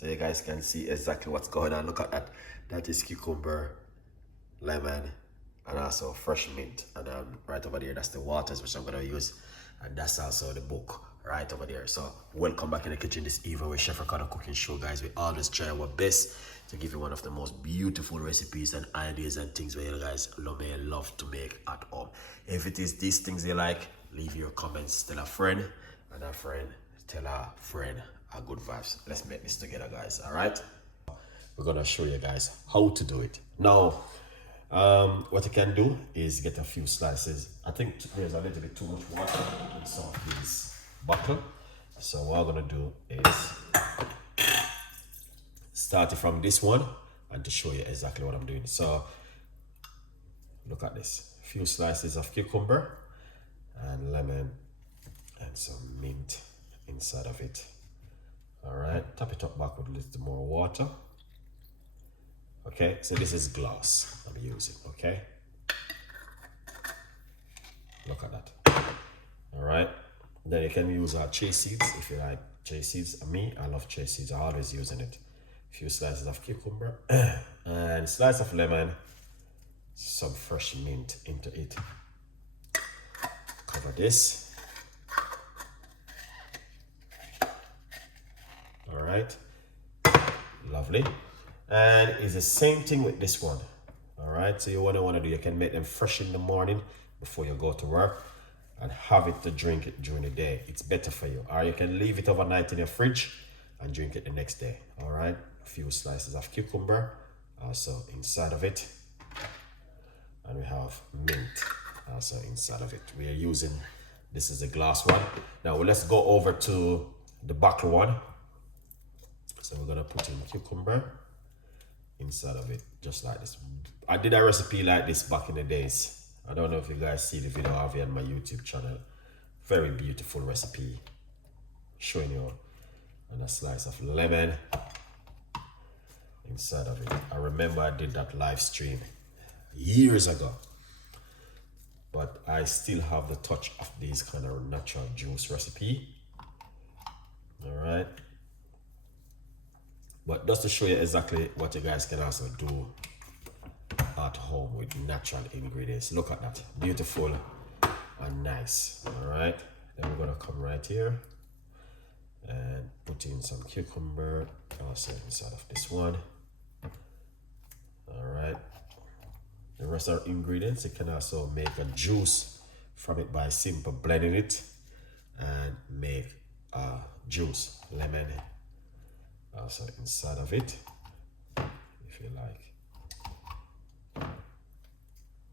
So you guys can see exactly what's going on. Look at that. That is cucumber, lemon, and also fresh mint. And right over there, that's the waters which I'm gonna use. And that's also the book right over there. So welcome back in the kitchen this evening with Chef Ricardo cooking show, guys. We always try our best to give you one of the most beautiful recipes and ideas and things where you guys love to make at home. If it is these things you like, leave your comments, tell a friend, and a friend tell a friend. A good vibes. Let's make this together, guys. All right, we're gonna show you guys how to do it now. What you can do is get a few slices. I think there's a little bit too much water in some of these bottle, so what I'm gonna do is start it from this one and to show you exactly what I'm doing. So look at this, a few slices of cucumber and lemon and some mint inside of it. All right, top it up back with a little more water. Okay, so this is glass I'm using. Okay, look at that. All right, then you can use chia seeds if you like chia seeds. Me, I love chia seeds. I'm always using it. A few slices of cucumber and slice of lemon, some fresh mint into it. Cover this. All right, lovely. And it's the same thing with this one. All right, so you want to do, you can make them fresh in the morning before you go to work and have it to drink it during the day. It's better for you. Or you can leave it overnight in your fridge and drink it the next day. All right, a few slices of cucumber also inside of it, and we have mint also inside of it. We are using, this is the glass one. Now let's go over to the bottle one. So we're gonna put in cucumber inside of it, just like this. I did a recipe like this back in the days. I don't know if you guys see the video, I have it on my YouTube channel. Very beautiful recipe, showing you. And a slice of lemon inside of it. I remember I did that live stream years ago, but I still have the touch of these kind of natural juice recipe. All right. But just to show you exactly what you guys can also do at home with natural ingredients. Look at that, beautiful and nice. All right, then we're gonna come right here and put in some cucumber also inside of this one. All right, the rest of our ingredients, you can also make a juice from it by simple blending it and make a juice, lemon also inside of it if you like.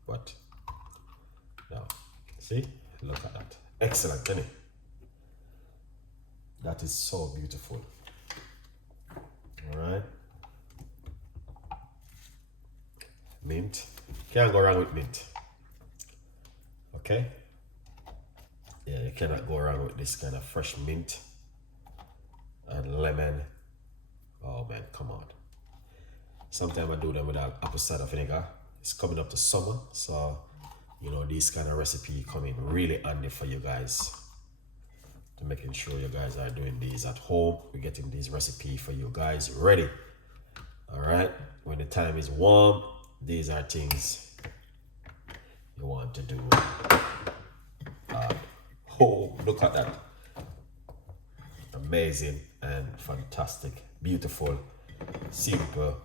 But now see, look at that, excellent, isn't it? That is so beautiful. All right, mint, can't go wrong with mint. Okay, yeah, you cannot go wrong with this kind of fresh mint and lemon. Oh man, come on. Sometimes I do them with apple cider vinegar. It's coming up to summer, so you know this kind of recipe coming really handy for you guys, to making sure you guys are doing these at home. We're getting these recipe for you guys ready. All right, when the time is warm, these are things you want to do. Oh, look at that, amazing and fantastic, beautiful, simple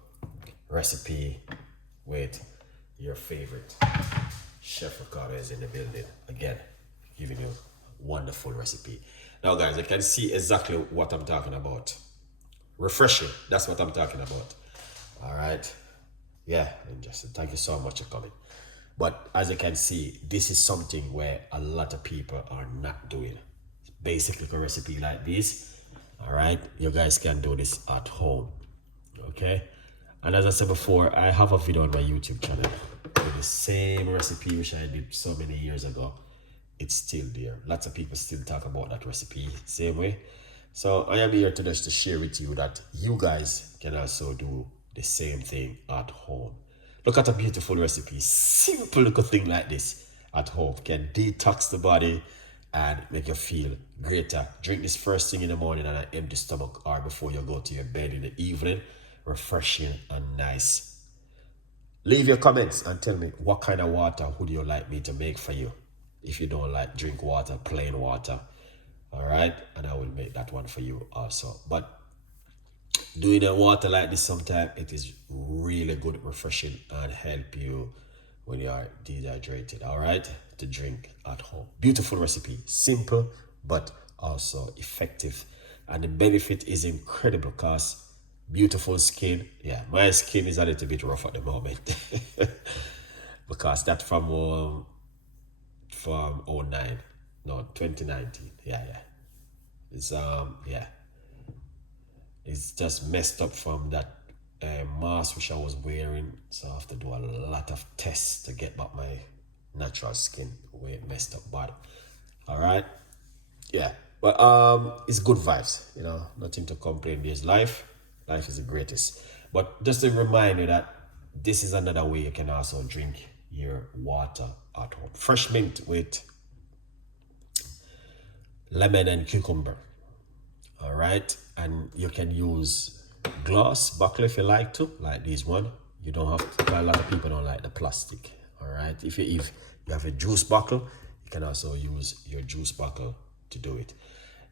recipe with your favorite Chef Ricardo is in the building again, giving you wonderful recipe. Now guys, you can see exactly what I'm talking about. Refreshing, that's what I'm talking about. All right, yeah, and Justin, thank you so much for coming. But as you can see, this is something where a lot of people are not doing. Basically a recipe like this. All right, you guys can do this at home. Okay, and as I said before, I have a video on my YouTube channel with the same recipe which I did so many years ago. It's still there. Lots of people still talk about that recipe same way. So I am here today to share with you that you guys can also do the same thing at home. Look at a beautiful recipe, simple little thing like this at home can detox the body, and make you feel greater. Drink this first thing in the morning on an empty stomach or before you go to your bed in the evening. Refreshing and nice. Leave your comments and tell me what kind of water would you like me to make for you. If you don't like drink water, plain water, all right, and I will make that one for you also. But doing a water like this sometimes, it is really good, refreshing, and help you when you are dehydrated, all right, to drink at home. Beautiful recipe, simple but also effective, and the benefit is incredible because beautiful skin. Yeah, my skin is a little bit rough at the moment because that from 09, no, 2019. Yeah, it's yeah, it's just messed up from that mask which I was wearing, so I have to do a lot of tests to get back my natural skin way messed up bad. All right, yeah, but it's good vibes, you know, nothing to complain. There's life is the greatest. But just to remind you that this is another way you can also drink your water at home. Fresh mint with lemon and cucumber, all right, and you can use glass bottle if you like to, like this one. You don't have to. A lot of people don't like the plastic, all right. If you have a juice bottle, you can also use your juice bottle to do it.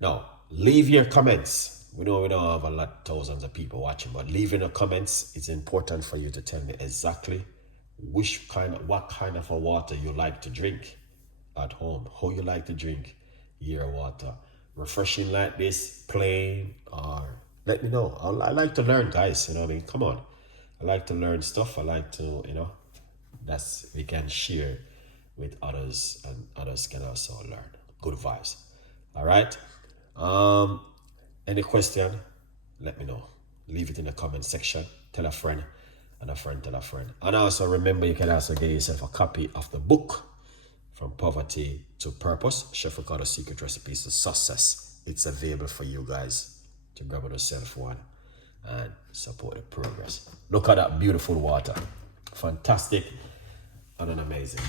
Now leave your comments. We know we don't have a lot, thousands of people watching, but leaving the comments, it's important for you to tell me exactly what kind of a water you like to drink at home, how you like to drink your water. Refreshing like this, plain, or let me know. I like to learn, guys, you know what I mean? Come on. I like to learn stuff. I like to, you know, we can share with others and others can also learn. Good vibes. All right. Any question, let me know. Leave it in the comment section. Tell a friend, and a friend tell a friend. And also remember, you can also get yourself a copy of the book, From Poverty to Purpose, Chef Ricardo's Secret Recipes to Success. It's available for you guys to grab yourself one and support the progress. Look at that beautiful water. Fantastic and amazing.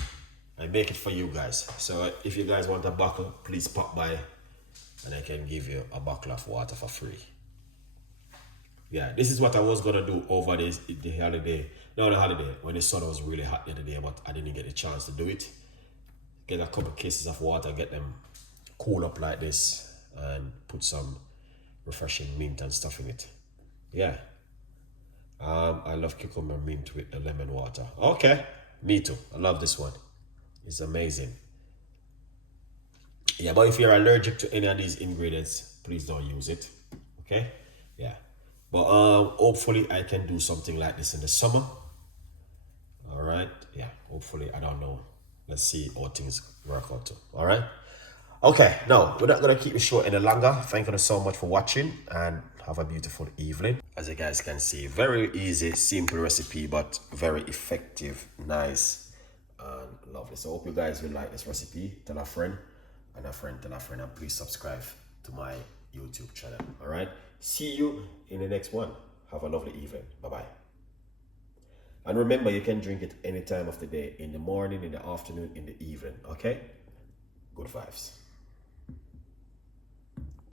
I make it for you guys. So if you guys want a bottle, please pop by and I can give you a bottle of water for free. Yeah, this is what I was gonna do over the holiday. No, the holiday, when the sun was really hot the other day, but I didn't get a chance to do it. Get a couple cases of water, get them cool up like this, and put some refreshing mint and stuff in it. Yeah. I love cucumber mint with the lemon water. Okay, me too. I love this one. It's amazing. Yeah, but if you're allergic to any of these ingredients, please don't use it. Okay? Yeah. But hopefully I can do something like this in the summer. All right. Yeah. Hopefully, I don't know. Let's see how things work out too. All right. Okay. Now we're not gonna keep the show any longer. Thank you so much for watching and have a beautiful evening. As you guys can see, very easy, simple recipe, but very effective, nice, and lovely. So I hope you guys will like this recipe. Tell a friend, and a friend tell a friend, and please subscribe to my YouTube channel. All right. See you in the next one. Have a lovely evening. Bye-bye. And remember, you can drink it any time of the day, in the morning, in the afternoon, in the evening, okay? Good vibes.